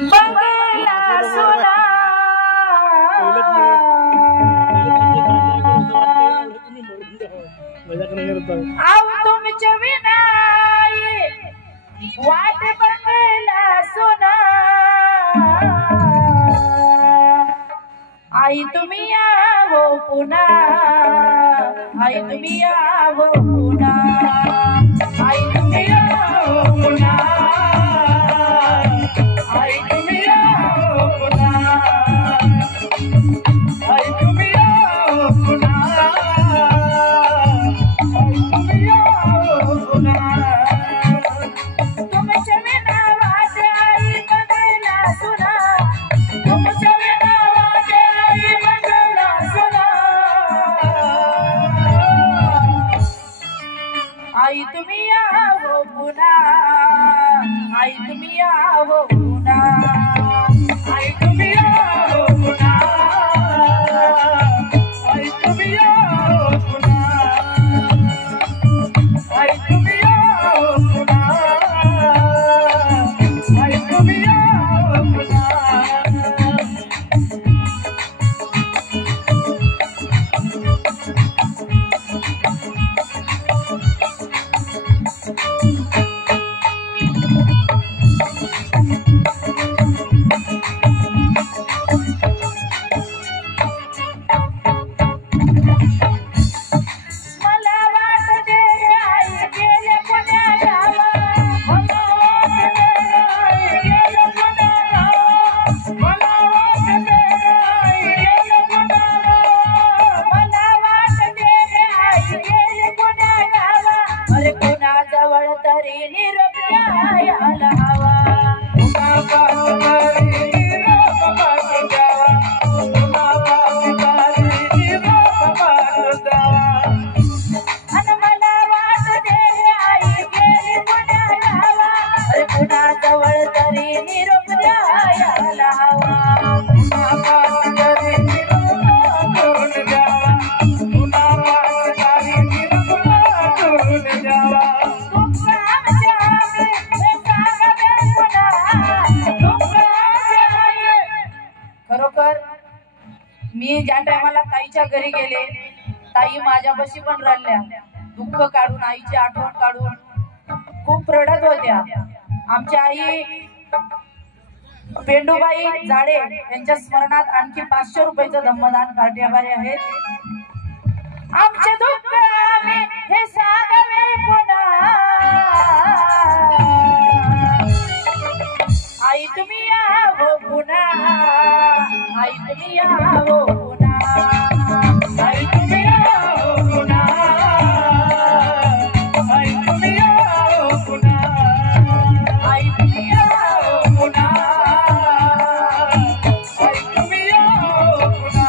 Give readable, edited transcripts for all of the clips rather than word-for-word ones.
बंगला सोना आव तुमच्या विनाई वाट बंगला सोना आई तुम्ही यावो पुन्हा आई तुम्ही यावो पुन्हा आई तुम्ही यावो पुन्हा आई तुम्ही यावो पुन्हा आई तुम्ही यावो पुन्हा आई तुम्ही यावो पुन्हा तुमच्या विना वाट आई बंगला सोना तुमच्या विना वाट आई बंगला सोना आई तुम्ही यावो पुन्हा आई तुम्ही यावो पुन्हा आई तुम्ही यावो पुन्हा आई तुम्ही यावो पुन्हा आई तुम्ही यावो पुन्हा आई तुम्ही यावो पुन्हा खरोखर मी ज्या टायमाला ताईच्या घरी गेले ताई माझ्यापाशी पण रडल्या दुःख काढून आईची आठवण काढून खूप रडत होत्या आमच्या आई पेंडूबाई जाडे यांच्या स्मरणात आणखी 500 रुपयाचं धम्मदान काढण्यावारे आहेत आमचे दुःख आम्ही हे सांगावे पुन्हा आई तुम्ही यावो पुन्हा आई तुम्ही यावो पुन्हा आई तुम्ही यावो पुन्हा आई तुम्ही यावो पुन्हा आई तुम्ही यावो पुन्हा आई तुम्ही यावो पुन्हा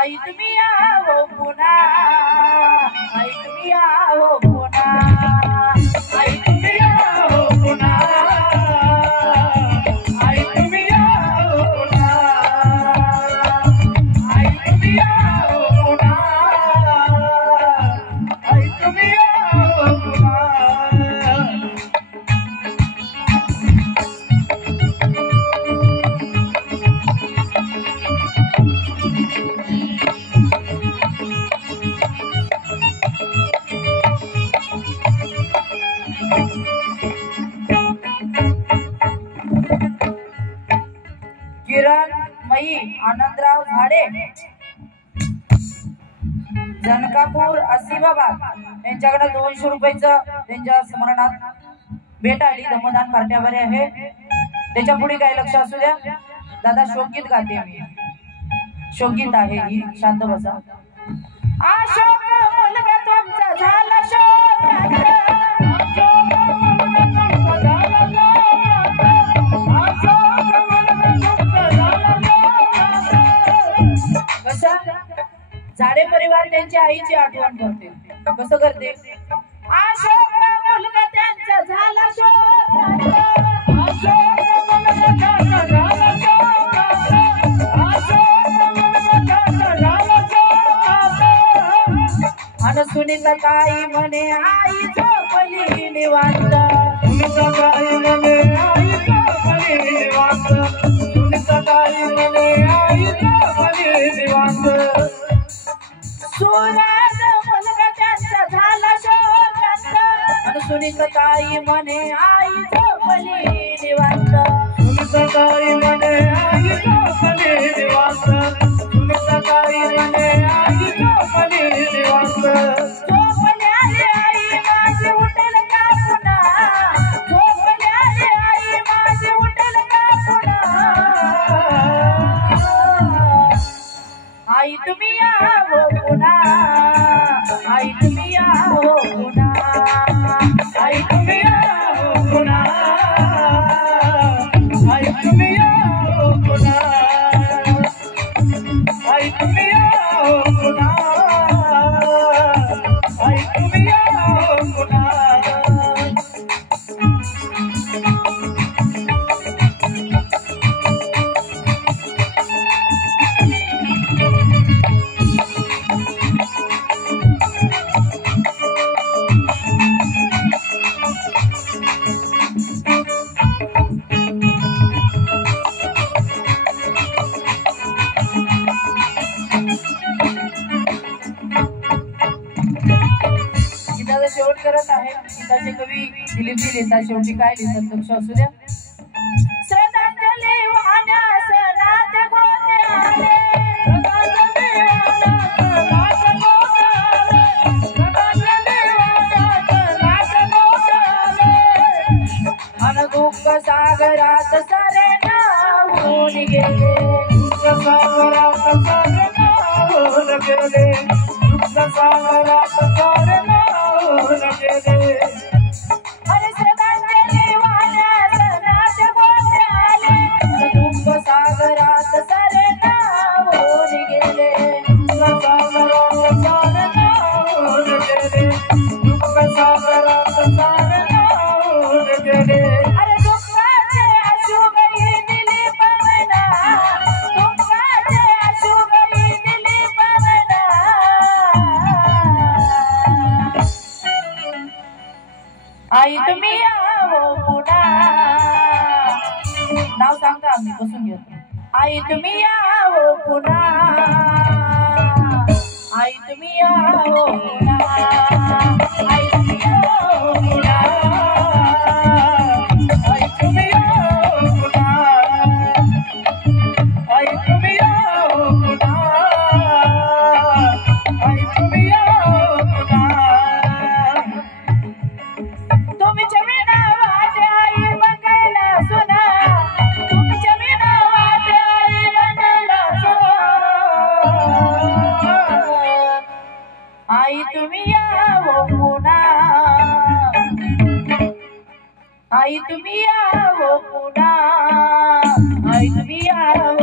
आई तुम्ही यावो पुन्हा आई तुम्ही यावो पुन्हा आई तुम्ही यावो पुन्हा आई तुम्ही यावो पुन्हा आई तुम्ही यावो पुन्हा किरण मई आनंदराव झाडे जनकापूर आसिफाबाद यांच्याकडे 200 रुपयाचं त्यांच्या स्मरणात भेट आली. धमदान पार्ट्यावर आहे. त्याच्या पुढे काय लक्ष असू द्या. दादा शोकगीत गाते मी. शोकगीत आहे ही. शांत बसा. अशोक मुलगा तुमचा झाला कसा झाडे परिवार त्यांच्या आईची आठवण करते. कसं करते. अशोक मुलगा त्यांचा झाला आणि सुनीता ताई म्हणे आई झोपली निवांत. सुनीता ताई म्हणे आई झोपली निवांत. सुनीता ताई म्हणे आई झोपली निवांत. सुराज मुलगा त्यांचा झाला शोकांत आणि सुनीता ताई म्हणे आई झोपली निवांत. सुनीता ताई म्हणे आई झोपली निवांत. सुनीता ताई म्हणे आई झोपली निवांत. झोपल्याली आई माझी उठेल का पुन्हा. झोपल्याली आई माझी उठेल का पुन्हा. आई तुम्ही यावो पुन्हा. आई तुम्ही यावो पुन्हा. आई तुम्ही यावो पुन्हा. आई तुम्ही यावो पुन्हा. आई तुम्ही यावो पुन्हा. आई तुम्ही यावो पुन्हा. गीताचा शेवट करत आहे. गीताचे कवी दिलीपजी लिहितात. शेवटी काय लिहितात लक्ष असू द्या. श्रद्धांजली वाहण्यास नाथ गोते आले. श्रद्धांजली वाहण्यास नाथ गोते आले. श्रद्धांजली वाहण्यास नाथ गोते आले. अन दुःख सागरात सारे नावून गेले. दुःख सागरात सारे नावून गेले. दुःख सागरात सारे नावून गेले. अरे श्रद्धांजली वाहण्यास नाथ गोते आले. दुःख सागरात सारे नावून गेले. दुःख सागरात सारे नावून गेले. दुःख सागरात सारे नावून गेले. अरे दुःखाचे अश्रू गई दिली पवना. दुःखाचे अश्रू गई दिली पवना. आई तुम्ही यावो पुन्हा. नाव सांगता आम्ही बसून घेतो. आई तुम्ही यावो पुन्हा. आई तुम्ही यावो पुन्हा. आई तुम्ही यावो पुन्हा. आई तुम्ही यावो पुन्हा. आई तुम्ही यावो पुन्हा. आई तुम्ही यावो पुन्हा. तुमच्या विना वाटे आई बघायला सुना. तुमच्या विना वाटे आई बघायला सुना. आई तुम्ही यावो पुन्हा. आई तुम्ही यावो पुन्हा. आई तुम्ही यावो